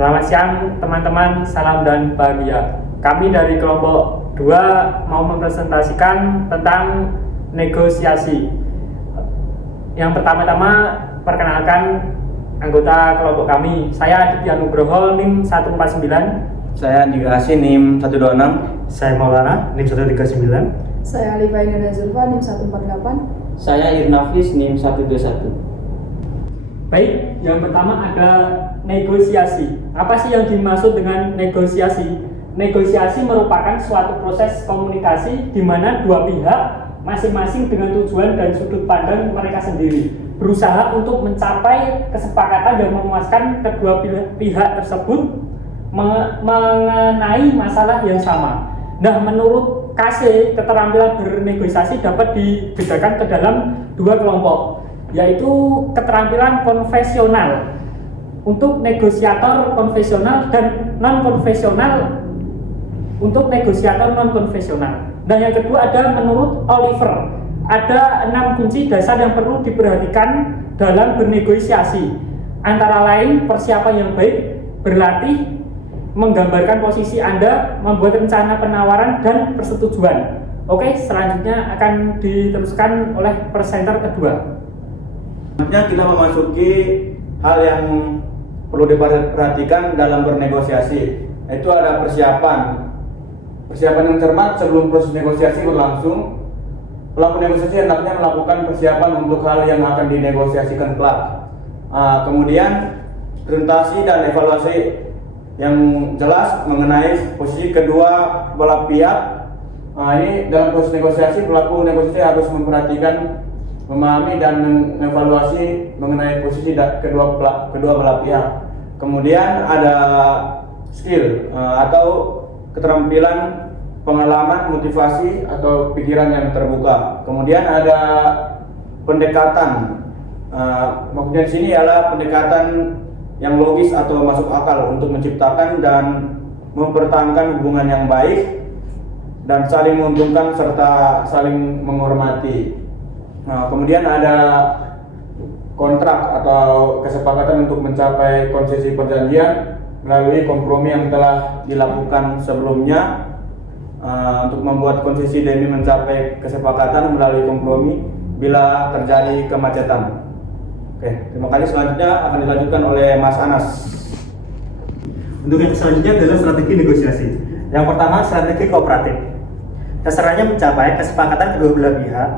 Selamat siang teman-teman, salam dan bahagia. Kami dari kelompok 2 mau mempresentasikan tentang negosiasi. Yang pertama-tama perkenalkan anggota kelompok kami. Saya Aditya Nugroho, NIM 149. Saya Andika Asin, NIM 126. Saya Maulana, NIM 139. Saya Alifaina Zulfa, NIM 148. Saya Irnafis, NIM 121. Baik, yang pertama ada negosiasi. Apa sih yang dimaksud dengan negosiasi? Negosiasi merupakan suatu proses komunikasi di mana dua pihak masing-masing dengan tujuan dan sudut pandang mereka sendiri berusaha untuk mencapai kesepakatan yang memuaskan kedua pihak tersebut mengenai masalah yang sama. Nah, menurut KC, keterampilan bernegosiasi dapat dibedakan ke dalam dua kelompok, yaitu keterampilan konvensional untuk negosiator konvensional dan non-konvensional untuk negosiator non-konvensional. Dan yang kedua ada menurut Oliver, ada 6 kunci dasar yang perlu diperhatikan dalam bernegosiasi. Antara lain persiapan yang baik, berlatih, menggambarkan posisi Anda, membuat rencana penawaran dan persetujuan. Oke, selanjutnya akan diteruskan oleh presenter kedua. Selanjutnya kita memasuki hal yang perlu diperhatikan dalam bernegosiasi, yaitu ada persiapan yang cermat sebelum proses negosiasi berlangsung. Pelaku negosiasi hendaknya melakukan persiapan untuk hal yang akan dinegosiasikan kelak. Kemudian presentasi dan evaluasi yang jelas mengenai posisi kedua belah pihak. Ini dalam proses negosiasi, pelaku negosiasi harus memperhatikan, memahami dan mengevaluasi mengenai posisi kedua belah pihak. Kemudian ada skill atau keterampilan, pengalaman, motivasi atau pikiran yang terbuka. Kemudian ada pendekatan. Maksudnya di sini adalah pendekatan yang logis atau masuk akal untuk menciptakan dan mempertahankan hubungan yang baik dan saling menguntungkan serta saling menghormati. Kemudian ada kontrak atau kesepakatan untuk mencapai konsesi perjanjian melalui kompromi yang telah dilakukan sebelumnya, untuk membuat konsesi demi mencapai kesepakatan melalui kompromi bila terjadi kemacetan. Oke, terima kasih. Selanjutnya akan dilanjutkan oleh Mas Anas. Untuk yang selanjutnya adalah strategi negosiasi. Yang pertama, strategi kooperatif. Dasarnya mencapai kesepakatan kedua belah pihak,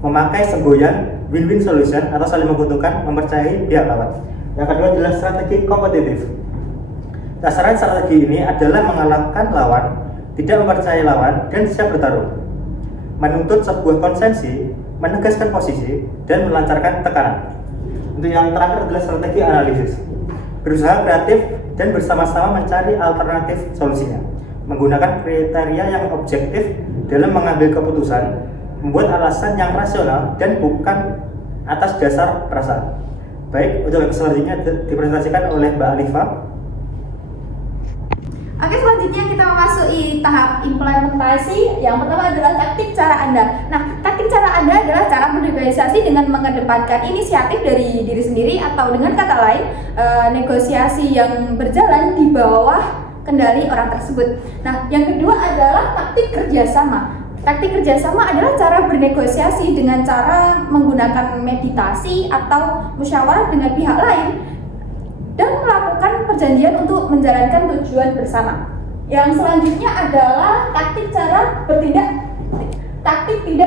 memakai semboyan win-win solution atau saling menguntungkan, mempercayai pihak lawan. Yang kedua adalah strategi kompetitif. Dasarnya strategi ini adalah mengalahkan lawan, tidak mempercayai lawan, dan siap bertarung. Menuntut sebuah konsensi, menegaskan posisi, dan melancarkan tekanan. Untuk yang terakhir adalah strategi analisis. Berusaha kreatif dan bersama-sama mencari alternatif solusinya. Menggunakan kriteria yang objektif dalam mengambil keputusan, membuat alasan yang rasional dan bukan atas dasar perasaan. Baik, untuk yang selanjutnya dipresentasikan oleh Mbak Alifa. Oke, selanjutnya kita memasuki tahap implementasi. Yang pertama adalah taktik cara Anda. Nah, taktik cara Anda adalah cara bernegosiasi dengan mengedepankan inisiatif dari diri sendiri, atau dengan kata lain, negosiasi yang berjalan di bawah kendali orang tersebut. Nah, yang kedua adalah taktik kerjasama. Taktik kerjasama adalah cara bernegosiasi dengan cara menggunakan meditasi atau musyawarah dengan pihak lain dan melakukan perjanjian untuk menjalankan tujuan bersama. Yang selanjutnya adalah taktik tidak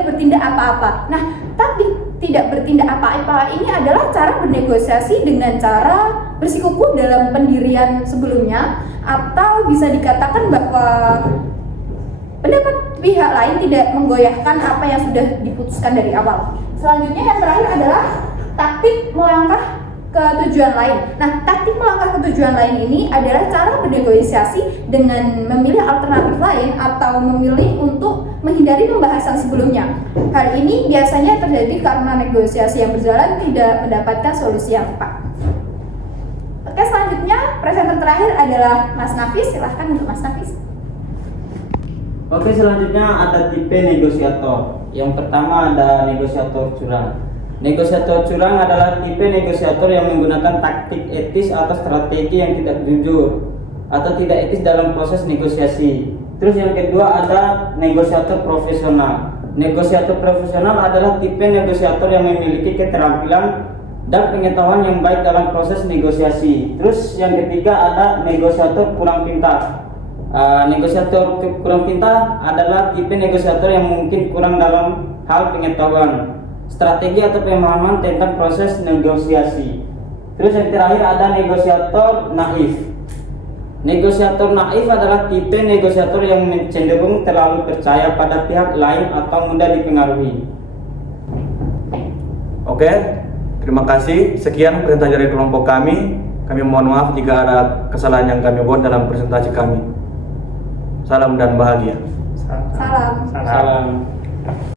bertindak apa-apa. Nah, taktik tidak bertindak apa-apa ini adalah cara bernegosiasi dengan cara bersikukuh dalam pendirian sebelumnya, atau bisa dikatakan bahwa pendapat pihak lain tidak menggoyahkan apa yang sudah diputuskan dari awal. Selanjutnya yang terakhir adalah taktik melangkah ke tujuan lain. Nah, taktik melangkah ke tujuan lain ini adalah cara bernegosiasi dengan memilih alternatif lain atau memilih untuk menghindari pembahasan sebelumnya. Hal ini biasanya terjadi karena negosiasi yang berjalan tidak mendapatkan solusi yang tepat. Oke, selanjutnya presenter terakhir adalah Mas Nafis. Silahkan untuk Mas Nafis. Oke, selanjutnya ada tipe negosiator. Yang pertama ada negosiator curang. Negosiator curang adalah tipe negosiator yang menggunakan taktik etis atau strategi yang tidak jujur atau tidak etis dalam proses negosiasi. Terus yang kedua ada negosiator profesional. Negosiator profesional adalah tipe negosiator yang memiliki keterampilan dan pengetahuan yang baik dalam proses negosiasi. Terus yang ketiga ada negosiator kurang pintar. Negosiator kurang pintar adalah tipe negosiator yang mungkin kurang dalam hal pengetahuan, strategi atau pemahaman tentang proses negosiasi. Terus yang terakhir ada negosiator naif. Negosiator naif adalah tipe negosiator yang cenderung terlalu percaya pada pihak lain atau mudah dipengaruhi. Oke, terima kasih. Sekian presentasi dari kelompok kami. Kami mohon maaf jika ada kesalahan yang kami buat dalam presentasi kami. Salam dan bahagia. Salam. Salam.